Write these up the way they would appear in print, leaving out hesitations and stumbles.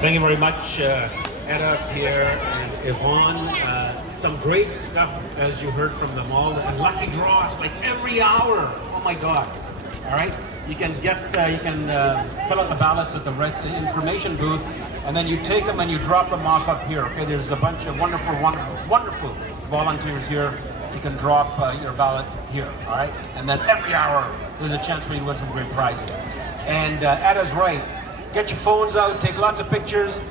Thank you very much, Etta, Pierre, and Yvonne. Some great stuff, as you heard from them all, and lucky draws like every hour. Oh my God! All right, you can fill out the ballots at the information booth, and then you take them and you drop them off up here. Okay, there's a bunch of wonderful volunteers here. You can drop your ballot here. All right, and then every hour there's a chance for you to win some great prizes. And Etta's right. Get your phones out, take lots of pictures,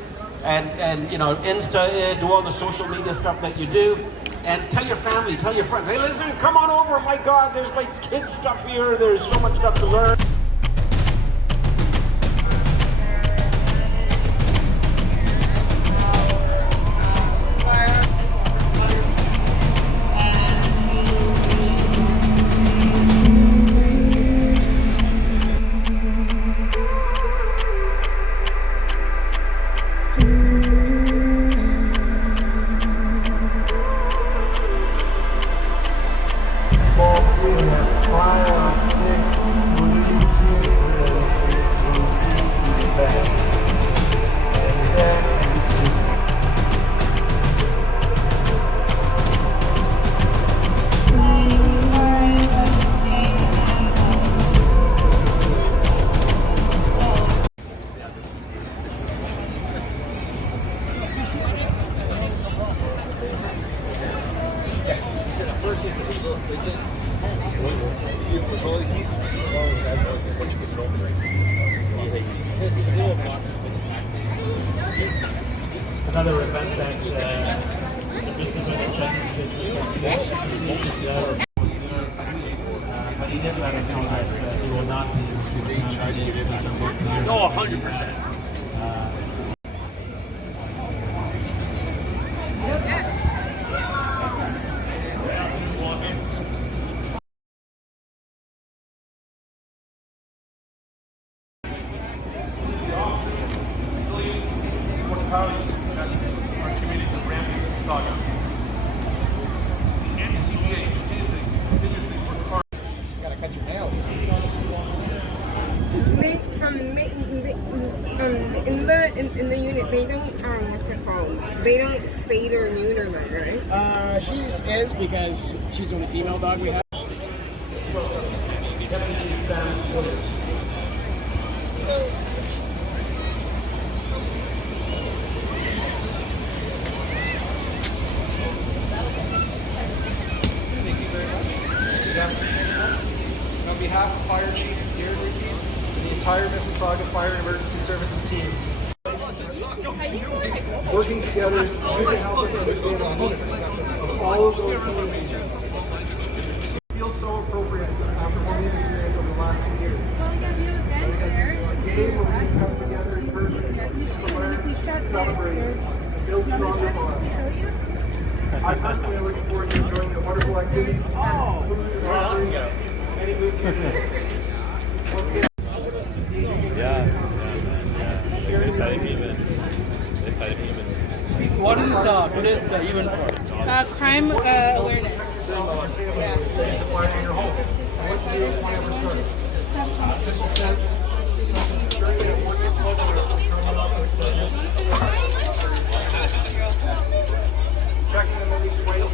and you know, Insta it, do all the social media stuff that you do, and tell your family, tell your friends, hey listen, come on over, my God, there's like kids stuff here, there's so much stuff to learn. Another event that this is like a Chinese business festival. But he did let us know that he will not be. No, 100%. Our community of Ramsey, Mississauga. The NCBA continuously work hard. You gotta cut your nails. In the unit, they don't what's it called? They don't spade or neuter them, right? She's because she's the only female dog we have. On behalf of Fire Chief Pierre Lindsay and the entire Mississauga Fire and Emergency Services team, working together to help us understand the needs of all of those communities. It feels so appropriate after what we've experienced over the last 2 years. Well, we got new events there. Today when we come together in person to learn, celebrate, and build stronger bonds. I'm personally looking forward to enjoying Oh, Any boots you need. Let's get Yeah. Decided even. What is today's event for? Crime awareness. Yeah. So just find in your home. And what to do if one ever starts. Simple steps. Security at work is slow down. Criminals are Checks and release waste.